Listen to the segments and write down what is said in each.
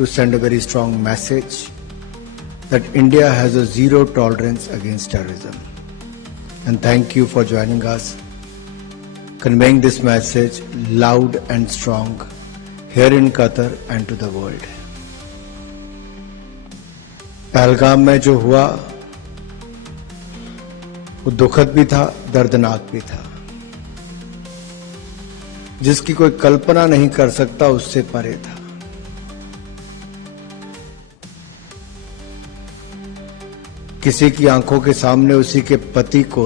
to send a very strong message that India has a zero tolerance against terrorism. And thank you for joining us, conveying this message loud and strong here in Qatar and to the world. Pahalgam में जो हुआ वो दुखद भी था, दर्दनाक भी था, जिसकी कोई कल्पना नहीं कर सकता, उससे परे था। किसी की आंखों के सामने उसी के पति को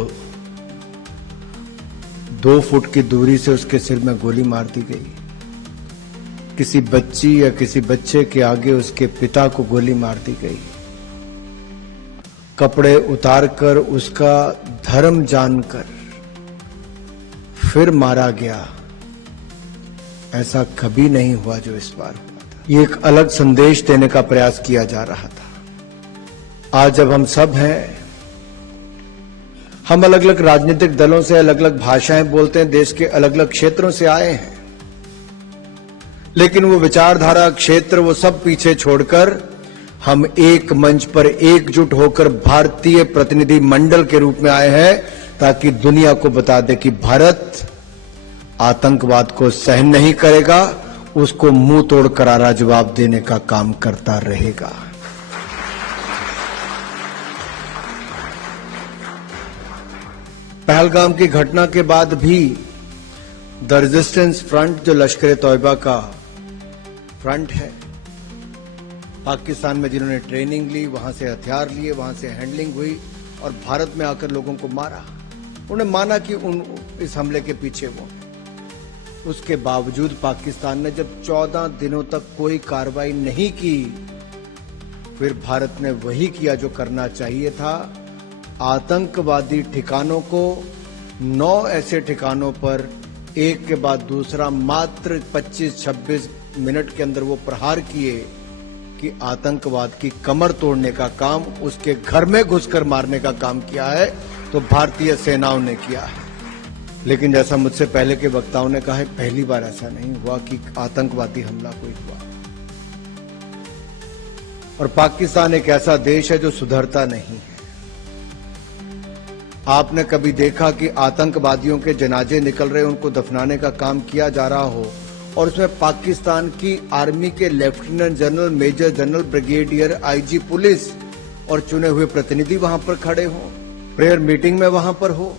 2 फुट की दूरी से उसके सिर में गोली मार दी गई। किसी बच्ची या किसी बच्चे के आगे उसके पिता को गोली मार दी गई। कपड़े उतारकर उसका धर्म जानकर फिर मारा गया। ऐसा कभी नहीं हुआ जो इस बार हुआ था। ये एक अलग संदेश देने का प्रयास किया जा रहा था। आज जब हम सब हैं, हम अलग अलग राजनीतिक दलों से अलग अलग भाषाएं बोलते हैं, देश के अलग अलग क्षेत्रों से आए हैं, लेकिन वो विचारधारा, क्षेत्र, वो सब पीछे छोड़कर हम एक मंच पर एकजुट होकर भारतीय प्रतिनिधि मंडल के रूप में आए हैं, ताकि दुनिया को बता दे कि भारत आतंकवाद को सहन नहीं करेगा, उसको मुंह तोड़ करारा जवाब देने का काम करता रहेगा। पहलगाम की घटना के बाद भी द रेजिस्टेंस फ्रंट, जो लश्कर तौयबा का फ्रंट है, पाकिस्तान में जिन्होंने ट्रेनिंग ली, वहां से हथियार लिए, वहां से हैंडलिंग हुई और भारत में आकर लोगों को मारा, उन्हें माना कि इस हमले के पीछे वो। उसके बावजूद पाकिस्तान ने जब 14 दिनों तक कोई कार्रवाई नहीं की, फिर भारत ने वही किया जो करना चाहिए था। आतंकवादी ठिकानों को 9 ऐसे ठिकानों पर एक के बाद दूसरा मात्र 25-26 मिनट के अंदर वो प्रहार किए कि आतंकवाद की कमर तोड़ने का काम, उसके घर में घुसकर मारने का काम किया है तो भारतीय सेनाओं ने किया है। लेकिन जैसा मुझसे पहले के वक्ताओं ने कहा है, पहली बार ऐसा नहीं हुआ कि आतंकवादी हमला कोई हुआ। और पाकिस्तान एक ऐसा देश है जो सुधरता नहीं है। आपने कभी देखा कि आतंकवादियों के जनाजे निकल रहे, उनको दफनाने का काम किया जा रहा हो और उसमें पाकिस्तान की आर्मी के lieutenant general, major general, brigadier, IG police और चुने हुए प्रतिनिधि वहां पर खड़े हों, प्रेयर मीटिंग में वहां पर हो?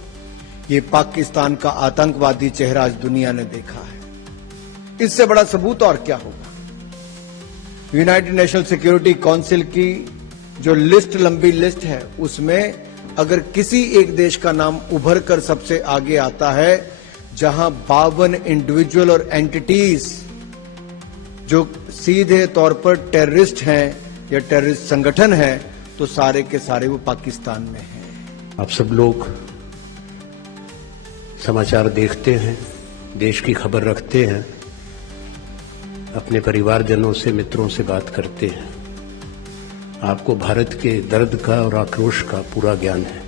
ये पाकिस्तान का आतंकवादी चेहरा आज दुनिया ने देखा है। इससे बड़ा सबूत और क्या होगा? यूनाइटेड नेशनल सिक्योरिटी काउंसिल की जो लिस्ट, लंबी लिस्ट है, उसमें अगर किसी एक देश का नाम उभर कर सबसे आगे आता है जहां 52 इंडिविजुअल और एंटिटीज जो सीधे तौर पर टेररिस्ट हैं या टेररिस्ट संगठन है, तो सारे के सारे वो पाकिस्तान में हैं। आप सब लोग समाचार देखते हैं, देश की खबर रखते हैं, अपने परिवारजनों से, मित्रों से बात करते हैं। आपको भारत के दर्द का और आक्रोश का पूरा ज्ञान है।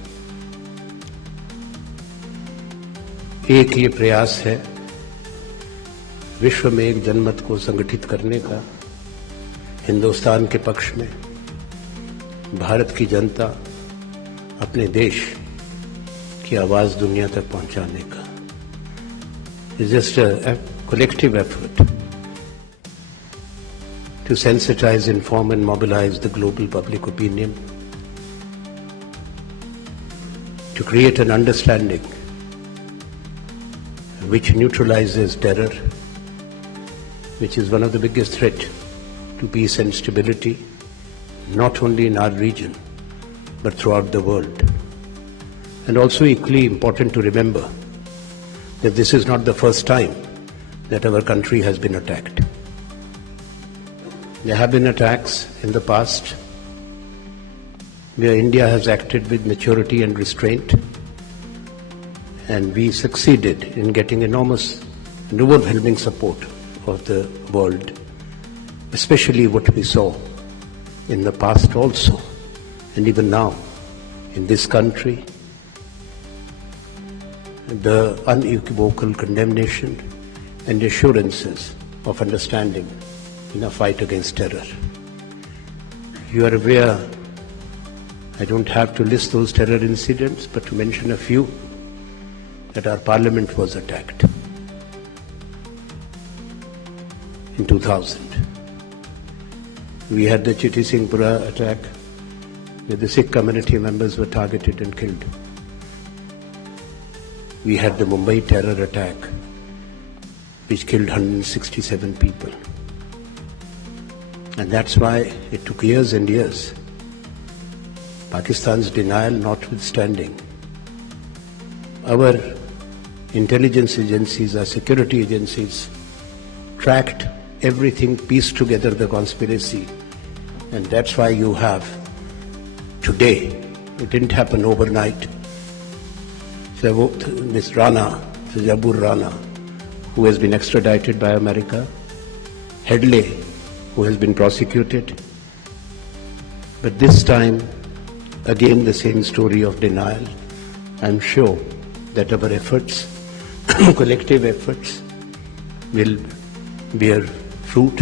एक ये प्रयास है विश्व में एक जनमत को संगठित करने का, हिंदुस्तान के पक्ष में भारत की जनता, अपने देश की आवाज दुनिया तक पहुंचाने का। It's just a collective effort to sensitize, inform and mobilize the global public opinion, to create an understanding which neutralizes terror, which is one of the biggest threats to peace and stability, not only in our region, but throughout the world. And also equally important to remember that this is not the first time that our country has been attacked. There have been attacks in the past where India has acted with maturity and restraint, and we succeeded in getting enormous and overwhelming support of the world, especially what we saw in the past also, and even now in this country, the unequivocal condemnation and assurances of understanding in a fight against terror. You are aware, I don't have to list those terror incidents, but to mention a few, that our parliament was attacked in 2000. We had the Chitti Singhpura attack, where the Sikh community members were targeted and killed. We had the Mumbai terror attack, which killed 167 people. And that's why it took years and years. Pakistan's denial notwithstanding, our intelligence agencies, our security agencies tracked everything, pieced together the conspiracy. And that's why you have today, it didn't happen overnight. This Rana, Jabur Rana, who has been extradited by America, Headley, who has been prosecuted. But this time, again the same story of denial. I'm sure that our efforts, collective efforts, will bear fruit.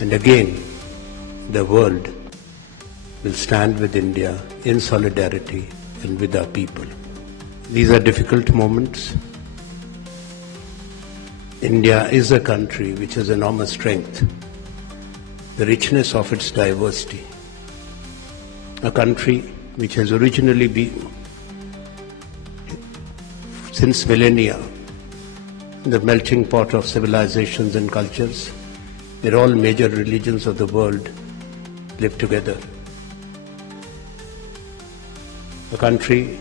And again, the world will stand with India in solidarity and with our people. These are difficult moments. India is a country which has enormous strength, the richness of its diversity. A country which has originally been, since millennia, the melting pot of civilizations and cultures, where all major religions of the world live together. A country,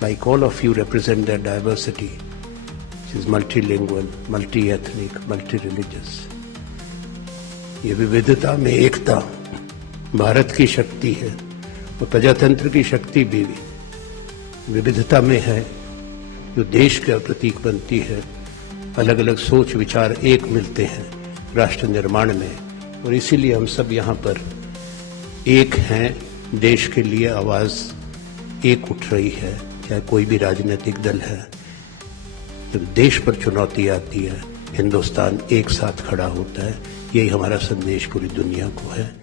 like all of you, represent their diversity, which is multilingual, multi-ethnic, multi-religious. ये विविधता में एकता भारत की शक्ति है, और प्रजातंत्र की शक्ति भी विविधता में है, जो देश का प्रतीक बनती है। अलग अलग सोच विचार एक मिलते हैं राष्ट्र निर्माण में, और इसीलिए हम सब यहाँ पर एक हैं। देश के लिए आवाज एक उठ रही है, चाहे कोई भी राजनीतिक दल है। जब देश पर चुनौती आती है, हिंदुस्तान एक साथ खड़ा होता है। यही हमारा संदेश पूरी दुनिया को है।